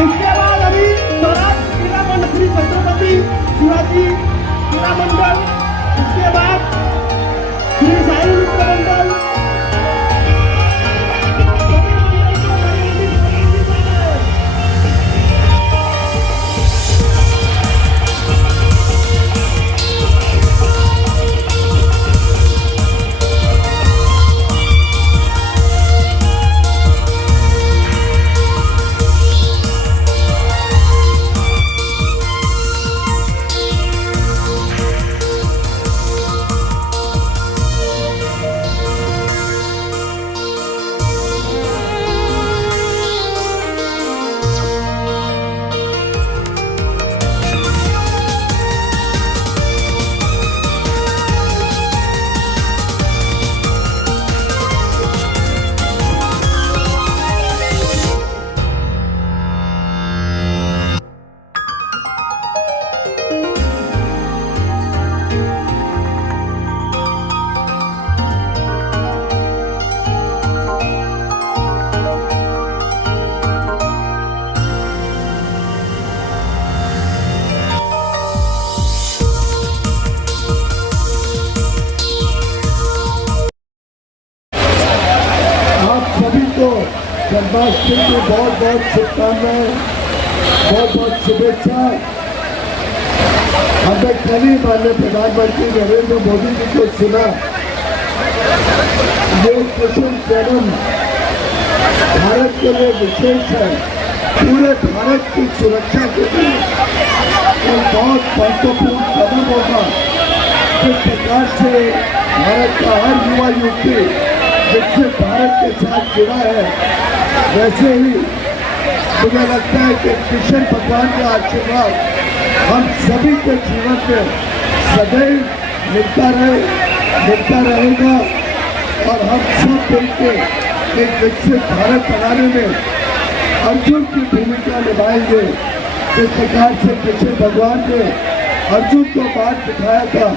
इसके बाद अभी स्वराज क्रीड़ा मंडल श्री छत्रपति शिवाजी क्रीड़ा मंडल, इसके बाद श्री साई मित्र मंडल, जन्माष्टमी की बहुत बहुत शुभकामनाएं, बहुत बहुत शुभेच्छा। हमने कल ही माननीय प्रधानमंत्री नरेंद्र मोदी जी को सुना। ये कृष्ण जन्म भारत के लिए विशेष है, पूरे भारत की सुरक्षा के लिए एक बहुत महत्वपूर्ण कदम होगा। जिस प्रकार से भारत का हर युवा युवती विकसित भारत के साथ जुड़ा है, वैसे ही मुझे लगता है कि कृष्ण भगवान का आशीर्वाद हम सभी के जीवन में सदैव मिलता रहेगा और हम सब मिलकर एक विकसित भारत बनाने में अर्जुन की भूमिका निभाएंगे। जिस प्रकार से कृष्ण भगवान ने अर्जुन को मार्ग दिखाया था,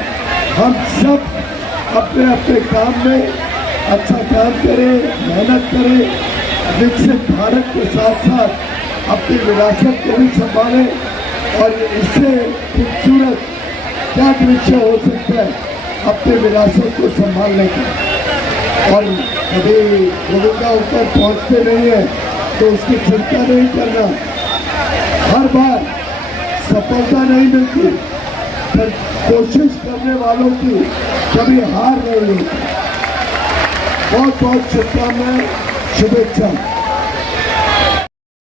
हम सब अपने अपने काम में अच्छा काम करें, मेहनत करें, विकसित भारत के साथ साथ अपनी विरासत को भी संभालें और इससे खूबसूरत क्या दृश्य हो सकता है अपने विरासत को संभालने का। और कभी गोविंदा ऊपर पहुंचते नहीं है तो उसकी चिंता नहीं करना। हर बार सफलता नहीं मिलती, पर कोशिश करने वालों की कभी हार नहीं मिलती। बहुत बहुत शुभकामनाएं, शुभेच्छा।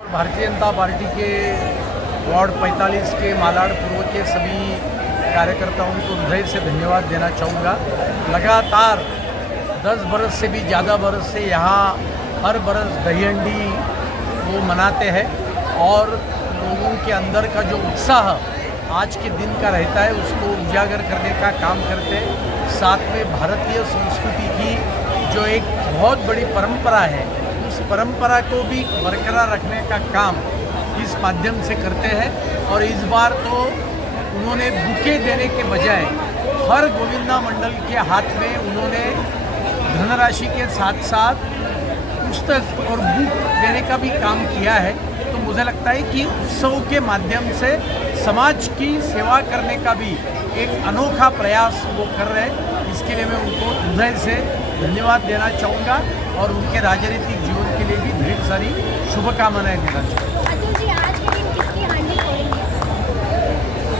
भारतीय जनता पार्टी के वार्ड 45 के मालाड पूर्व के सभी कार्यकर्ताओं को हृदय से धन्यवाद देना चाहूँगा। लगातार 10 बरस से भी ज़्यादा बरस से यहाँ हर बरस दही हंडी वो मनाते हैं और लोगों के अंदर का जो उत्साह आज के दिन का रहता है उसको उजागर करने का काम करते हैं। साथ में भारतीय संस्कृति की जो एक बहुत बड़ी परंपरा है, उस परंपरा को भी बरकरार रखने का काम इस माध्यम से करते हैं। और इस बार तो उन्होंने बुके देने के बजाय हर गोविंदा मंडल के हाथ में उन्होंने धनराशि के साथ साथ पुस्तक और बुक देने का भी काम किया है। तो मुझे लगता है कि उत्सव के माध्यम से समाज की सेवा करने का भी एक अनोखा प्रयास वो कर रहे हैं। इसके लिए मैं उनको हृदय से धन्यवाद देना चाहूँगा और उनके राजनीतिक जीवन के लिए भी ढेर सारी शुभकामनाएं देना चाहूँगा।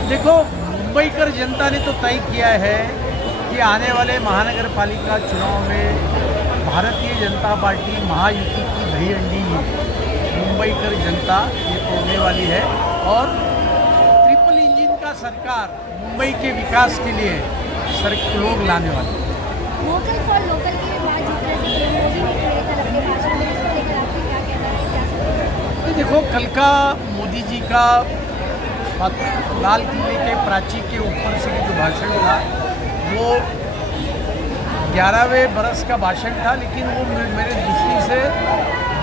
देखो, मुंबईकर जनता ने तो तय किया है कि आने वाले महानगर पालिका चुनाव में भारतीय जनता पार्टी महायुति की दही हंडी मुंबईकर जनता ये तोड़ने वाली है और ट्रिपल इंजन का सरकार मुंबई के विकास के लिए लोग लाने वाले हैं। वोकल फॉर लोकल के बाद जिस तरह से मोदी ने लेकर अपने भाषण में इसको लेकर आपको क्या कहना है, क्या समझते हैं? देखो, कल का मोदी जी का लाल किले के प्राची के ऊपर से जो भाषण था वो 11वें बरस का भाषण था, लेकिन वो मेरे दृष्टि से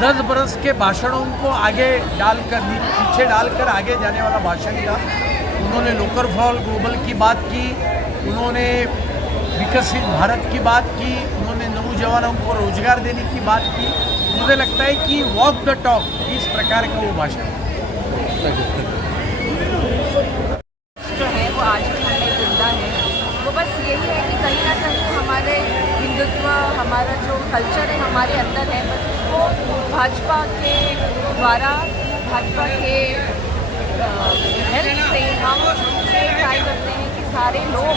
10 बरस के भाषणों को आगे डालकर पीछे डालकर आगे जाने वाला भाषण था। उन्होंने लोकल फॉर ग्लोबल की बात की, उन्होंने विकसित भारत की बात की, उन्होंने नौजवानों को रोजगार देने की बात की। मुझे लगता है कि वॉक द टॉक इस प्रकार का वो भाषण। जो है वो आज भी हमें जिंदा है। वो बस यही है कि कहीं ना कहीं हमारे हिंदुत्व, हमारा जो कल्चर है हमारे अंदर है, बस उसको भाजपा के द्वारा, भाजपा के हेल्प से हम ट्राई करते हैं कि सारे लोग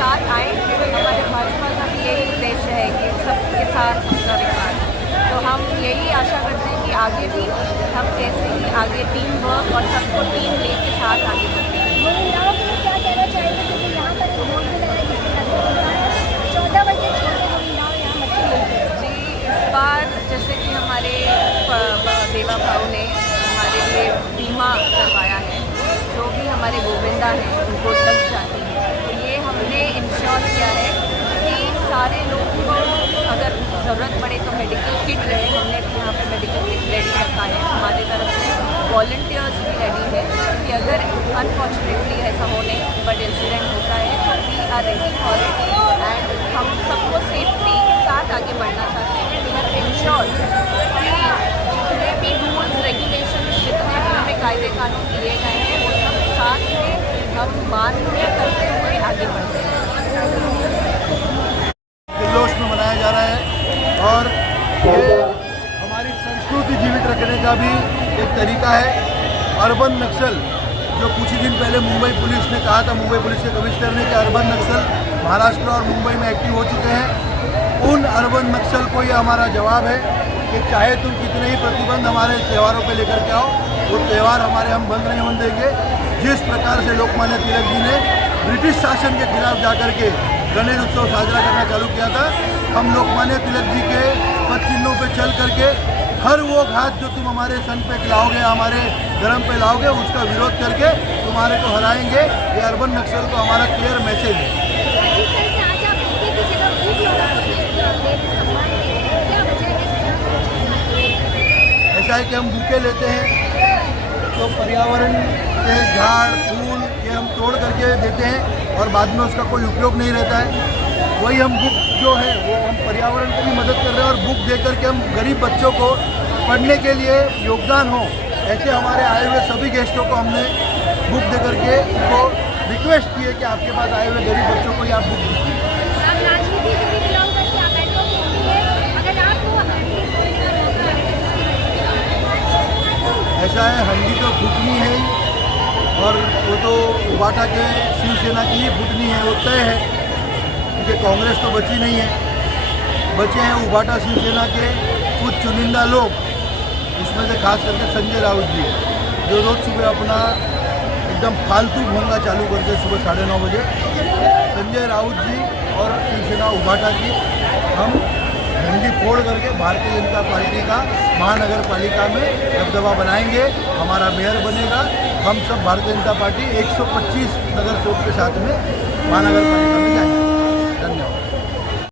साथ आएँ। हमारे भाजपा का भी यही उद्देश्य है कि सबके साथ सबका विकास। तो हम यही आशा करते हैं कि आगे भी हम जैसे ही आगे टीम वर्क और सबको टीम लेके साथ आगे बढ़ते हैं। महिलाओं के लिए क्या कहना चाहेंगे, क्योंकि यहाँ पर एक बोर्ड भी लगा है जिसके अंदर 14 वर्ष से छोटे महिलाओं यहाँ मछली लेते हैं। जी, इस बार जैसे कि हमारे देवा भाव ने हमारे लिए बीमा करवाया है, जो भी हमारे गोविंदा हैं उनको लग जाती है। तो ये हमने इंश्योर किया है कि सारे लोगों को अगर ज़रूरत पड़े तो मेडिकल किट रहे। हमने भी यहाँ पे मेडिकल किट रेडी रखा है। हमारे तरफ से वॉलंटियर्स भी रेडी है कि अगर अनफॉर्चुनेटली ऐसा होने बट इंसिडेंट होता है तो we are ready for it. And हम सबको सेफ्टी के साथ आगे बढ़ना चाहते हैं। वी हैव इंश्योर कि जितने भी रूल्स रेगुलेशन, जितने भी हमें कायदे कानून दिए गए हैं वो सब साथ में हम मान्य करते हुए आगे बढ़ते हैं। जल्लोष में मनाया जा रहा है और ये हमारी संस्कृति जीवित रखने का भी एक तरीका है। अर्बन नक्सल जो कुछ ही दिन पहले मुंबई पुलिस ने कहा था, मुंबई पुलिस के कमिश्नर ने, कि अर्बन नक्सल महाराष्ट्र और मुंबई में एक्टिव हो चुके हैं। उन अर्बन नक्सल को ये हमारा जवाब है कि चाहे तुम कितने ही प्रतिबंध हमारे त्योहारों पे लेकर के आओ, वो त्यौहार हमारे हम बंद नहीं होने देंगे। जिस प्रकार से लोकमान्य तिलक जी ने ब्रिटिश शासन के खिलाफ जाकर के गणेश उत्सव साजरा करना चालू किया था, हम लोकमान्य तिलक जी के पद चिन्हों पे चल करके हर वो घात जो तुम हमारे सन पे लाओगे, हमारे धर्म पे लाओगे, उसका विरोध करके तुम्हारे को हराएंगे। ये अर्बन नक्सल को हमारा क्लियर मैसेज है। जिस तरह से आज आप बुके की जगह बुक लगा के सम्मान देते हैं, क्या वजह है? ऐसा है कि हम बुके लेते हैं तो पर्यावरण के झाड़ फूल ये हम तोड़ करके देते हैं और बाद में उसका कोई उपयोग नहीं रहता है। वही हम बुक जो है वो हम पर्यावरण को भी मदद कर रहे हैं और बुक दे करके हम गरीब बच्चों को पढ़ने के लिए योगदान हो, ऐसे हमारे आए हुए सभी गेस्टों को हमने बुक दे करके उनको रिक्वेस्ट की है कि आपके पास आए हुए गरीब बच्चों को ही आप बुक दीजिए। आप राजनीति से भी बिलोंग करते हैं, आप एडवोकेट भी हैं, अगर आपको एटलीस्ट देने का मौका है तो ऐसा है, हंडी तो फूटनी है ही और वो तो उबाटा के शिवसेना की ही फूटनी है, वो तय है क्योंकि कांग्रेस तो बची नहीं है। बचे हैं उबाटा शिवसेना के कुछ चुनिंदा लोग, उसमें से खास करके संजय राउत जी, जो रोज़ सुबह अपना एकदम फालतू भोंगा चालू करते सुबह 9:30 बजे। संजय राउत जी और शिवसेना उबाटा की हम झंडी फोड़ करके भारतीय जनता पार्टी का महानगर पालिका में दबदबा बनाएंगे, हमारा मेयर बनेगा। हम सब भारतीय जनता पार्टी 125 नगर सेवक के साथ में महानगर पालिका में जाएंगे। धन्यवाद।